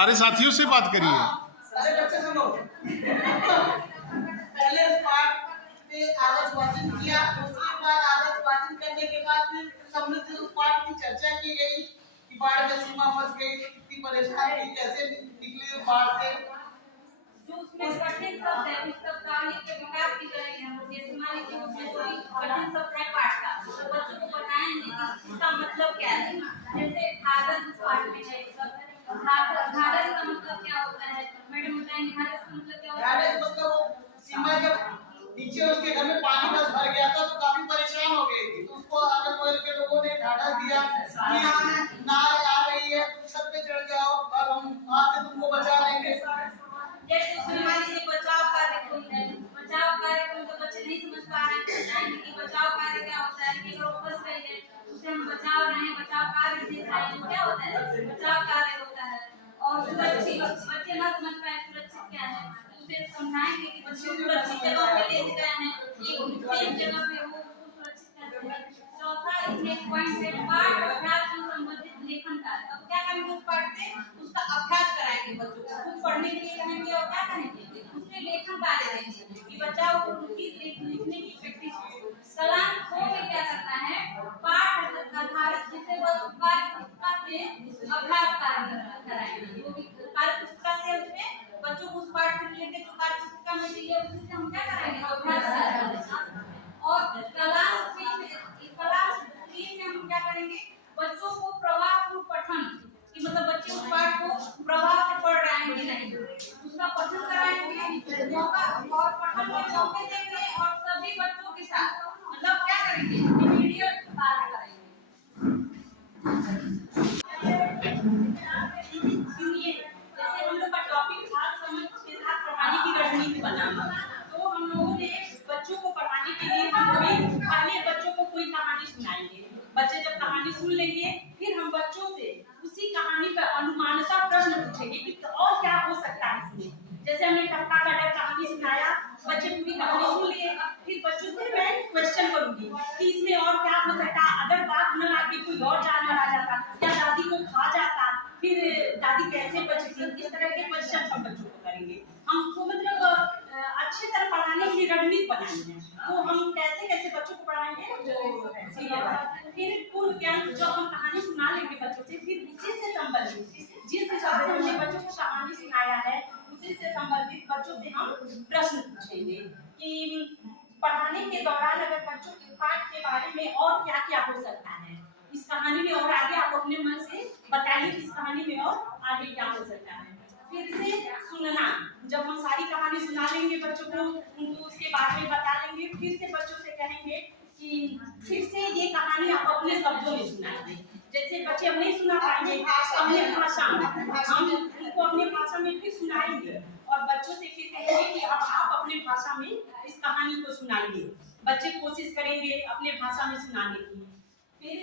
सारे साथियों से बात करिए। सारे बच्चे सुनो। पहले उस पाठ पे आदर्श वाचन किया, उसके बाद आदर्श वाचन करने के बाद फिर समृद्ध उस पाठ की चर्चा की गई कि बाढ़ में सीमा फंस गई, कितनी परेशान थी, कैसे निकली उस बाढ़ से। जो उसमें कठिन शब्द है उस शब्द के विकास की करेंगे हम लोग। जैसे मान लीजिए उसमें कोई कठिन शब्द है पाठ का, तो बच्चों को बताएंगे कि इसका मतलब क्या है। जैसे ढाढ़स उस पाठ में है, ढाढ़स का मतलब क्या होता है मैडम बताएंगे। ढाढ़स का मतलब क्या होता है? ढाढ़स मतलब वो सीमा जब नीचे उसके घर में पानी बस भर गया था तो काफी परेशान हो गई थी, तो उसको अगल बगल के लोगों ने ढाढ़स दिया कि नार आ रही है, छत पे चढ़ जाओ और हम वहां से तुमको बचा लेंगे। जैसे उसमें मान लीजिए बचाव कार्य कोई है, बचाव कार्य को तो बच्चे नहीं समझ पा रहे हैं कि बचाव कार्य क्या होता है। कि लोग फंस गए हैं उसे हम बचाव रहे हैं, बचाव कार्य देख रहे हैं, क्या होता है बचाव कार्य होता है। और सुरक्षित बच्चे ना समझ पाए सुरक्षित क्या है, उसे समझाएंगे कि बच्चे सुरक्षित जगह पे ले गए हैं, एक सेफ जगह पे वो सुरक्षित करते हैं। चौथा इसमें पॉइंट है पाठ अभ्यास से संबंधित लेखन कार्य। अब क्या करेंगे उस पाठ से उसका अभ्यास कराएंगे बच्चों को, कुछ पढ़ने के लिए कहेंगे और क्या करेंगे उसमें लेखन कार्य देंगे कि बच्चा वो लिखने की प्रैक्टिस हो। कला को में क्या करना है पाठ आधारित विषय वस्तु कार्य पुस्तिका से अभ्यास कार्य कराएंगे। वो भी कार्य पुस्तिका से उसमें बच्चों को उस पाठ से रिलेटेड जो कार्य पुस्तिका में दिए उससे हम क्या कराएंगे अभ्यास करेंगे। और कला में हम क्या करेंगे बच्चों को प्रवाहपूर्ण पठन कि मतलब बच्चे उस पाठ को प्रवाह से पढ़ रहे हैं कि नहीं उसका पठन कराएंगे। मौका और पठन के मौके देंगे और सभी बच्चों के साथ मतलब क्या करेंगे इमीडिएट कार्य करेंगे। जैसे हम लोग का टॉपिक था समझ के साथ पढ़ाने की रणनीति बनाना, तो हम लोगों ने बच्चों को पढ़ाने के लिए पहले बच्चों को कोई कहानी सुनाएंगे। बच्चे जब कहानी सुन लेंगे फिर हम बच्चों से उसी कहानी पर अनुमानता प्रश्न पूछेंगे कि और क्या हो सकता है इसमें। जैसे हमने टप्पा का डर कहानी सुनाया, बच्चे पूरी कहानी सुन लिए, फिर बच्चों से मैं क्वेश्चन करूंगी कि इसमें और क्या हो सकता है। अगर बात न आगे कोई और जानवर आ जाता या दादी को खा जाता फिर दादी कैसे बचती, इस तरह के क्वेश्चन हम बच्चों को करेंगे। हमको मतलब अच्छी तरह पढ़ाने की रणनीति बनाएंगे। तो हम कैसे कैसे बच्चों को पढ़ाएंगे फिर पूर्व ज्ञान जब हम कहानी सुना लेंगे बच्चों से फिर उसी से संबंधित जिस हिसाब से हमने बच्चों को कहानी सुनाया है उसी से संबंधित बच्चों से हम प्रश्न पूछेंगे कि पढ़ाने के दौरान अगर बच्चों के पाठ के बारे में और क्या क्या हो सकता है इस कहानी में और आगे आप अपने मन से बताइए कि इस कहानी में और आगे क्या हो सकता है। फिर से सुनना, जब हम सारी कहानी सुना लेंगे बच्चों को उनको उसके बारे में बता देंगे फिर से बच्चों से कहेंगे कि फिर से ये कहानी आप अपने शब्दों में सुनाइए। जैसे बच्चे अब नहीं सुना पाएंगे अपने भाषा में हम उनको अपने भाषा में फिर सुनाएंगे और बच्चों से फिर कहेंगे कि अब आप अपने भाषा में इस कहानी को सुनाइए। बच्चे कोशिश करेंगे अपने भाषा में सुनाने की, फिर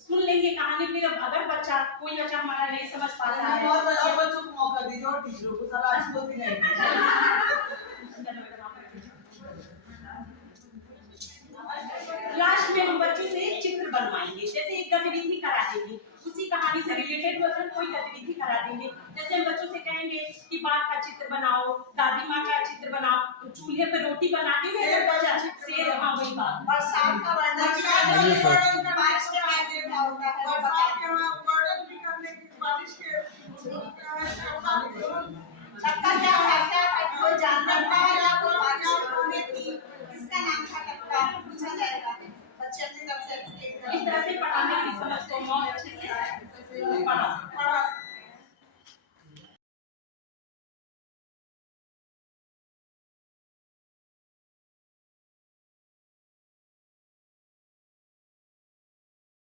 सुन लेंगे कहानी। फिर अगर बच्चा कोई बच्चा हमारा नहीं समझ पाता है और बच्चों को मौका दीजिए और टीचरों को सलाह बोलती रहेगी। लास्ट में हम बच्चों से चित्र बनवाएंगे, जैसे एक गतिविधि करा देंगे उसी कहानी से रिलेटेड कोई गतिविधि करा देंगे। जैसे हम बच्चों से कहेंगे कि बाघ का चित्र बनाओ, दादी माँ का चित्र बनाओ, चूल्हे पर रोटी बनाते हुए अगर बच्चा शेर हाँ वही बात बरसात का वर्णन बारिश के टक्का क्या होता है कोई जानवर था या कोई बारिश होने थी इसका नाम था टक्का पूछा जाएगा। बच्चे अपनी तरफ से इस तरह से पढ़ाने की समझ को और अच्छे से पढ़ा